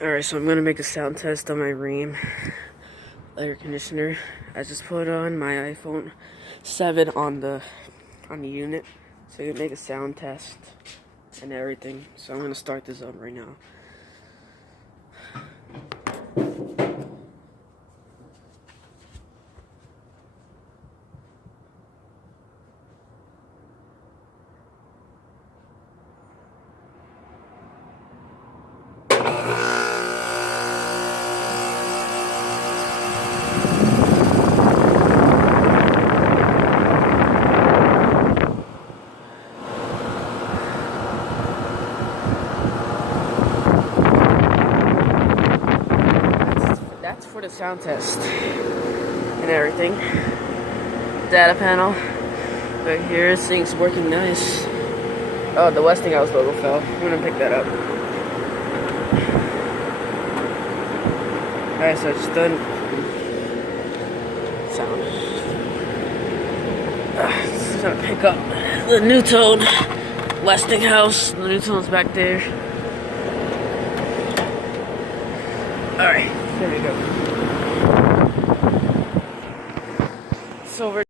Alright, so I'm gonna make a sound test on my Rheem air conditioner. I just put on my iPhone 7 on the unit, so you can make a sound test and everything. So I'm gonna start this up right now. That's for the sound test and everything. Data panel right here. This thing's working nice. Oh, the Westinghouse logo fell. I'm gonna pick that up. Alright, so it's done. Sound. Just gonna pick up the new tone. Westinghouse. The new tone's back there. Alright, there we go. It's over.